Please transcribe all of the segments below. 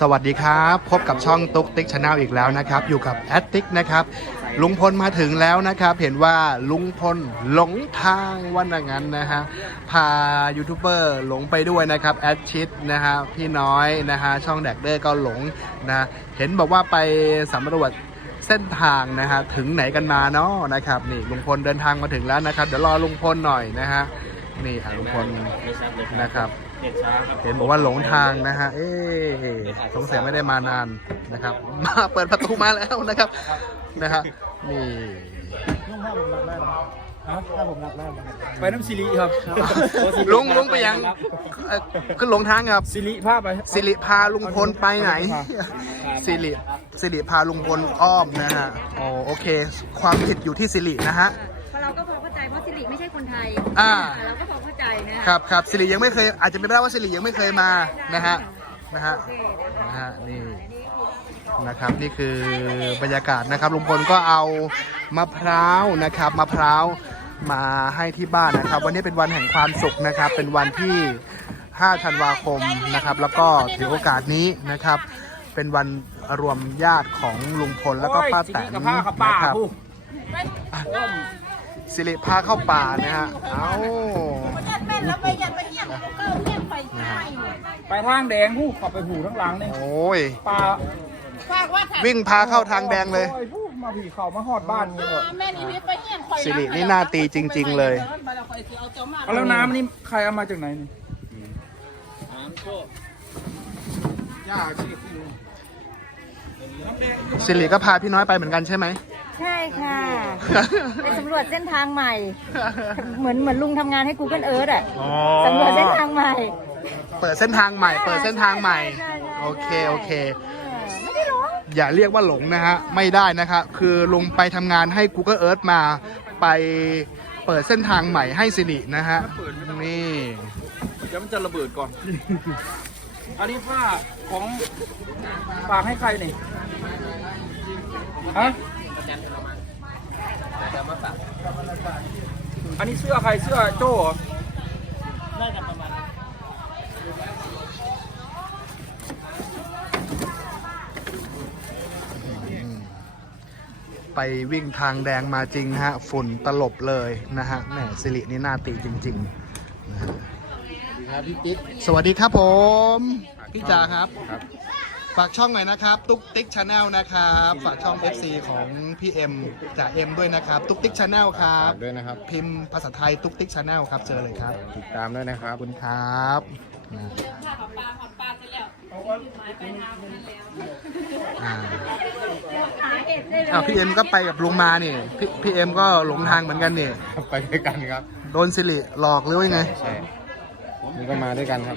สวัสดีครับ พบกับช่องตุ๊กติ๊กชาแนลอีกแล้วนะครับ อยู่กับแอดติ๊กนะครับ ลุงพลมาถึงแล้วนะครับ เห็นว่าลุงพลหลงทางวันอย่างนั้นนะฮะ พายูทูบเบอร์หลงไปด้วยนะครับ แอดชิดนะฮะ พี่น้อยนะฮะ ช่องแดกเดอร์ก็หลงนะ เห็นบอกว่าไปสำรวจเส้นทางนะฮะ ถึงไหนกันมาเนาะนะครับ นี่ลุงพลเดินทางมาถึงแล้วนะครับ เดี๋ยวรอลุงพลหน่อยนะฮะ นี่ลุงพลนะครับ เด็กช้าครับเห็นบอกว่าหลงทางนะฮะ เอ๊ะสงสัยไม่ได้มานานนะครับ มาเปิดประตูมาแล้วนะครับ นะฮะ นี่ไปน้ำซิริครับลุงลุงไปยังเอ่อขึ้นหลงทางครับซิริพาไปสิริพาลุงพลไปไหนสิริสิริพาลุงพลอ้อมนะฮะโอโอเค ความผิดอยู่ที่สิรินะฮะ เพราะเราก็พอเข้าใจเพราะสิริไม่ใช่คนไทยอ่า เราก็พอเข้าใจนะะครับครับสิริยังไม่เคยอาจจะเป็นไปได้ว่าสิริยังไม่เคยมานะฮะนะฮะโอเคนะคะนะฮะนี่อันนี้คือนะครับนี่คือบรรยากาศนะครับลุงพลก็เอามะพร้าวนะครับมะพร้าวมาให้ที่บ้านนะครับ วันนี้เป็นวันแห่งความสุขนะครับ เป็นวันที่ 5 ธันวาคมนะครับ แล้วก็ถือโอกาสนี้นะครับ เป็นวันรวมญาติของลุงพลแล้วก็ป้าแตนกับผ้าขับป่านะครับผู้ สิริพาเข้าป่านะฮะ เอ้าไปทางแดงผู้ขับไปผูทั้งหลังเนี่ยโอ้ยป่าวิ่งพาเข้าทางแดงเลยโอ้ผู้มาผีเขามาหอดบ้านนี่เหรอสิรินี่หน้าตีจริง ๆ เลยเอาแล้วน้ำนี่ใครเอามาจากไหนนี่น้ำโชคย่าชีสิริก็พาพี่น้อยไปเหมือนกันใช่ไหม ใช่ค่ะ ไปสำรวจเส้นทางใหม่ เหมือนเหมือนลุงทำงานให้ Google Earth อะสำรวจเส้นทางใหม่ เปิดเส้นทางใหม่ เปิดเส้นทางใหม่ ใช่ใช่โอเค โอเคเออไม่ได้หรอกอย่าเรียกว่าหลงนะฮะ ไม่ได้นะครับ คือลุงไปทำงานให้ Google Earth มา ไปเปิดเส้นทางใหม่ให้สิรินะฮะ นี่ เดี๋ยวมันจะระเบิดก่อน อันนี้ผ้าของฝากให้ใครนี่ ฮะ อันนี้เสื้อใครเสื้อโจ้เหรอน่าจะประมาณไปวิ่งทางแดงมาจริงฮะ ฝุ่นตลบเลยนะฮะแหมสิรินี่หน้าตีจริงๆนะฮะครับพี่ติ๊กสวัสดีครับผม พี่จ่าครับ ฝากช่องหน่อยนะครับ ตุ๊กติ๊กชาแนลนะครับ ฝากช่อง FC ของพี่เอ็มจ่าเอ็มด้วยนะครับ ตุ๊กติ๊กชาแนลครับด้วยนะครับ พิมพ์ภาษาไทยตุ๊กติ๊กชาแนลครับเจอเลยครับ ติดตามด้วยนะครับขอบคุณครับนะอ่าหาเห็ดได้เลยอ้าวพี่เอ็มก็ไปกับลุงมาเนี่ยพี่พี่เอ็มก็หลงทางเหมือนกันเนี่ยไปด้วยกันครับ โดนสิริหลอกหรือว่ายังไง ใช่ นี่ก็มาด้วยกันครับ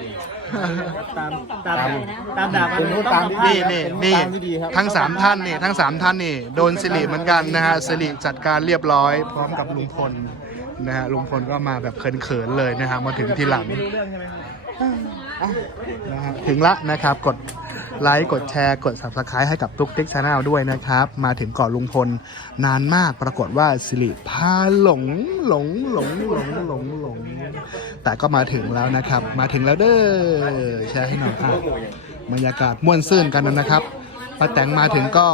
ตามตามตามตามดาบเป็นผู้ตามนี่นี่นี่ตามที่ดีครับทั้งสามท่านนี่ทั้งสามท่านนี่โดนสิริเหมือนกันนะฮะสิริจัดการเรียบร้อย พร้อมกับลุงพลนะฮะลุงพลก็มาแบบเขินๆเลยนะฮะมาถึงทีหลัง นะถึงละนะครับกดไลค์กดแชร์กด subscribe ให้กับตุ๊กติ๊กชาแนลด้วยนะครับ มาถึงเก่อนลุงพลนานมากปรากฏว่าสิริพาหลงหลงหลงหลงหลงหลง แต่ก็มาถึงแล้วนะครับ มาถึงแล้วเด้อแชร์ให้หน่อยอะบรรยากาศม่วนซื่นกันนะครับป้าแตงมาถึงก็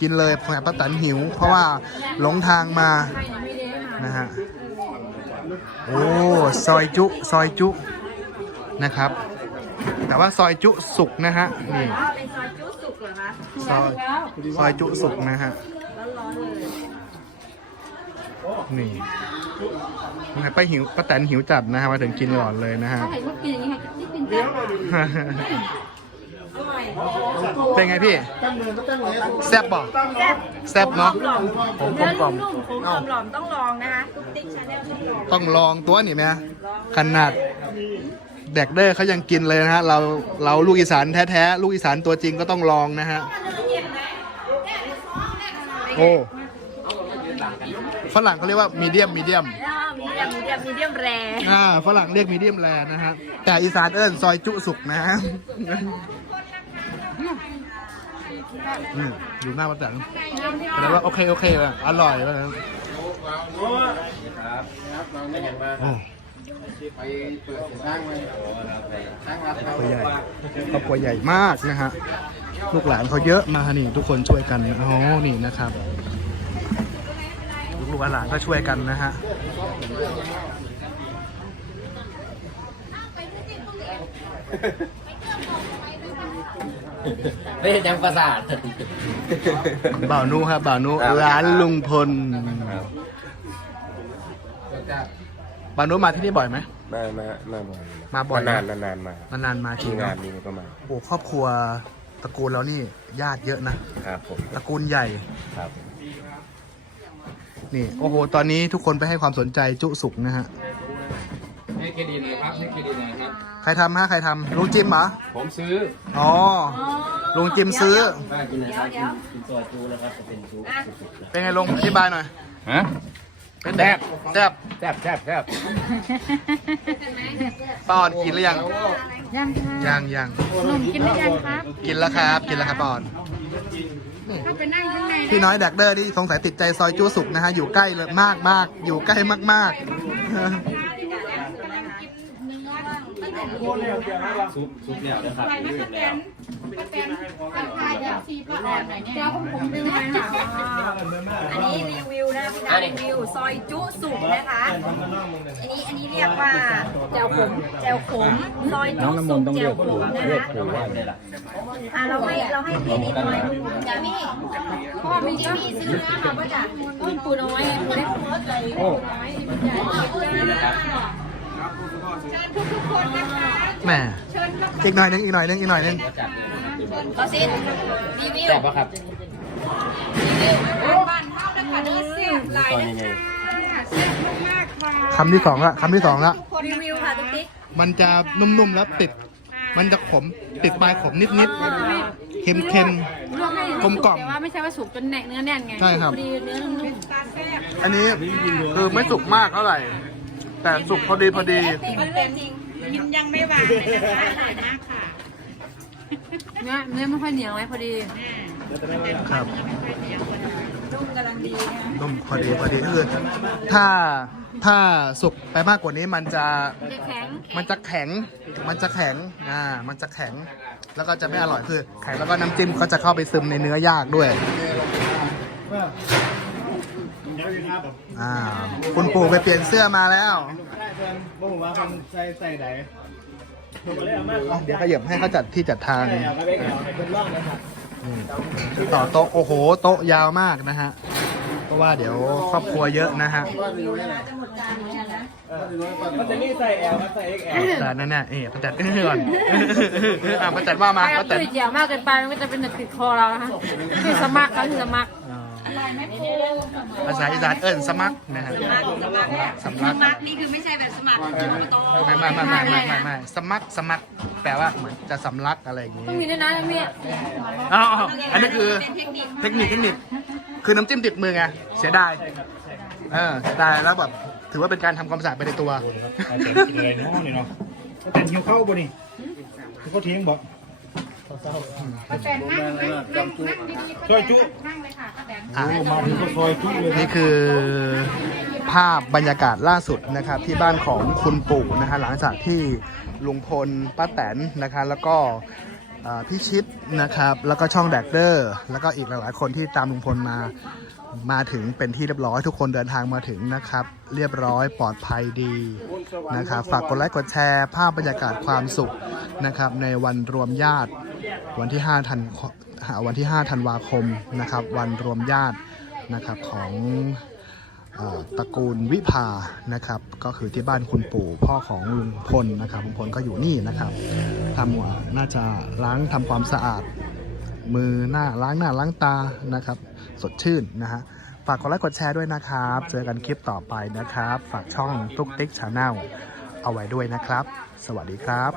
กินเลยเพราะป้าแตนหิว เพราะว่าหลงทางมานะฮะโอ้ซอยจุซอยจุ นะครับ แต่ว่าซอยจุสุกนะฮะนี่เป็นซอยจุสุกเหรอคะซอยซอยจุสุกนะฮะร้อนๆเลยนี่นะป้าหิวป้าแตนหิวจัดนะฮะมาถึงกินหลอดเลยนะฮะถ้าเห็นว่ากินอย่างนี้ค่ะนี่กินแซ่บอร่อยเป็นไงพี่ แซ่บบอกแซ่บแซ่บเนาะผมกลมกล่อมเนื้อนุ่มๆผมกลมกล่อมต้องลองนะคะตุ๊กติ๊กชาแนลต้องลอง ต้องลองตัวนี่ไหมขนาดแดกเดอร์เขายังกินเลยนะฮะเราเราลูกอีสานแท้ๆลูกอีสานตัวจริงก็ต้องลองนะฮะโอ้ฝรั่งเขาเรียกว่ามีเดียมมีเดียมอ่ามีเดียมมีเดียมมีเดียมแรอ่าฝรั่งเรียกมีเดียมแรนะฮะแต่อีสานเอิ้นซอยจุสุกนะฮะอืมอยู่หน้าประจันแต่ว่าโอเคโอเคว่ะอร่อยว่ะครับครับเป็นยัง ไปเปิดสร้างไว้สร้างวัดครอบครัวใหญ่ครอบครัวใหญ่มากนะฮะลูกหลานเขาเยอะมานี่ ทุกคนช่วยกันอ๋อนี่นะครับลูกหลานก็ช่วยกันนะฮะไม่ใช่ยังประสาทบ่าวนุครับบ่าวนุร้านลุงพล บ่าวนุมาที่นี่บ่อยไหม มามามาบ่อยมาบ่อยไหมนานนานนานมานานๆมาทีมีงาเนาะนนี้ก็มาโอ้ครอบครัวตระกูลเรานี่ญาติเยอะนะ ครับผมตระกูลใหญ่ ครับนี่ โอ้โห ตอนนี้ทุกคนไปให้ความสนใจจุสุกนะฮะ ให้เครดิตหน่อยครับให้เครดิตหน่อยครับ ใครทำฮะ ใครทำลุงจิมเหรอ ผมซื้ออ๋อ ลุงจิมซื้อบ้ากินนะครับกินกินตัวจูแล้วครับจะเป็นจูเป็นไงลุงอธิบายหน่อย ฮะ เป็นแซ่บแซ่บแซ่บแซ่บแซ่บป้าอ่อนกินหรือยังยังค่ะยังยังหนุ่มกินหรือยังครับ กินแล้วครับ กินแล้วครับป้าอ่อนเข้าไปนั่งข้างในพี่น้อยดักเดอร์นี่สงสัยติดใจซอยจุสุกนะฮะ อยู่ใกล้เลยมากมากอยู่ใกล้มาก ซุปซุปแล้วนะครับซุปแล้วเจ้าของผมดึงไปค่ะอันนี้รีวิวนะพี่นารีวิวซอยจุสุกนะคะ อันนี้อันนี้เรียกว่าแจวขมแจวขมซอยจุสุกแจวขมนะคะอะเราให้เราให้เครดิตหน่อยอย่ามี่พ่อมีก็มีซื้อเนื้อมาป่ะจ๊ะต้นปูน้อยปูเล็กปูน้อยปูน้อยนี่ มันใหญ่เชิญทุกๆคนนะคะๆแหมอีกหน่อยนึงอีกหน่อยนึงอีกหน่อยนึงก็ซิรีวิวแซ่บปะครับบ้านเท่านะคะเนื้อเสียบลายตอนยังไงคำที่สองละคำที่สองละรีวิวค่ะตุ๊กติ๊กมันจะนุ่มๆแล้วติด มันจะขมติดปลายขมนิดๆ เค็ม ลวกให้กลมกล่อมแต่ว่าไม่ใช่ว่าสุกจนแหนกเนื้อแน่นไงใช่ครับ พอดีเนื้อนุ่มๆอันนี้คือไม่สุกมากเท่าไหร่ แต่สุกพอดีพอดีจริงมันเรื่องจริงๆเนื้อเนื้อไม่ค่อยเหนียวไว้พอดีครับนุ่มกำลังดีนะนุ่มพอดีพอดีก็คือถ้าถ้าสุกไปมากกว่านี้มันจะจะแข็งมันจะแข็งมันจะแข็งอ่ามันจะแข็งแล้วก็จะไม่อร่อยคือแข็งแล้วก็น้ำจิ้มก็จะเข้าไปซึมในเนื้อยากด้วย อ่า คุณปู่ไปเปลี่ยนเสื้อมาแล้วอ๋อเดี๋ยวขยับให้เขาจัดที่จัดทางอืมต่อโต๊ะโอ้โห โต๊ะยาวมากนะฮะ เพราะว่าเดี๋ยวครอบครัวเยอะนะฮะแต่นั่นน่ะเอ๊ะประจัดก่อนอะประจัดว่ามาถ้าประจัดตื่นเจียวมากเกินไปมันก็จะเป็นติดคอเรานะคะคือสมัครเขาคือสมัคร ภาษาอีสานเอิ้นสมักนะฮะสมักสมัครนี่คือไม่ใช่แบบสมัครอบตไม่ไม่ไม่ไม่ไม่ไม่ไม่สมักสมักแปลว่าเหมือนจะสำลักอะไรอย่างต้องมีงี้ด้วยนะเนี่ยอ๋ออ๋ออันนี้คือเป็นเทคนิคเทคนิคเทคนิคคือน้ำจิ้มติดมือไงเสียดายเออเสียดายแล้วแบบถือว่าเป็นการทำความสะอาดไปในตัวอะไรเนาะนี่เนาะแต่หิวเข้าบ่นี่เขาทิ้งบ่ ซอยจุอะมาถึงก็ซอยจุเลยนี่คือภาพบรรยากาศล่าสุดนะครับที่บ้านของคุณปู่นะฮะหลังจากที่ลุงพลป้าแตนนะคะแล้วก็เอ่อพี่ชิดนะครับแล้วก็ช่องแดกเดอร์แล้วก็อีกหลายๆคนที่ตามลุงพลมามาถึงเป็นที่เรียบร้อยทุกคนเดินทางมาถึงนะครับ เรียบร้อยปลอดภัยดีนะครับฝากกดไลค์กดแชร์ ภาพบรรยากาศความสุขนะครับในวันรวมญาติ วันที่5ธันวันที่5ธันวาคมนะครับ วันรวมญาตินะครับของตระกูลวิภานะครับ ก็คือที่บ้านคุณปู่พ่อของลุงพลนะครับลุงพลก็อยู่นี่นะครับทำว่าน่าจะล้างทำความสะอาด มือหน้าล้างหน้าล้างตานะครับ สดชื่นนะฮะฝากกดไลค์กดแชร์ด้วยนะครับ เจอกันคลิปต่อไปนะครับ ฝากช่องตุ๊กติ๊กชาแนลเอาไว้ด้วยนะครับ สวัสดีครับ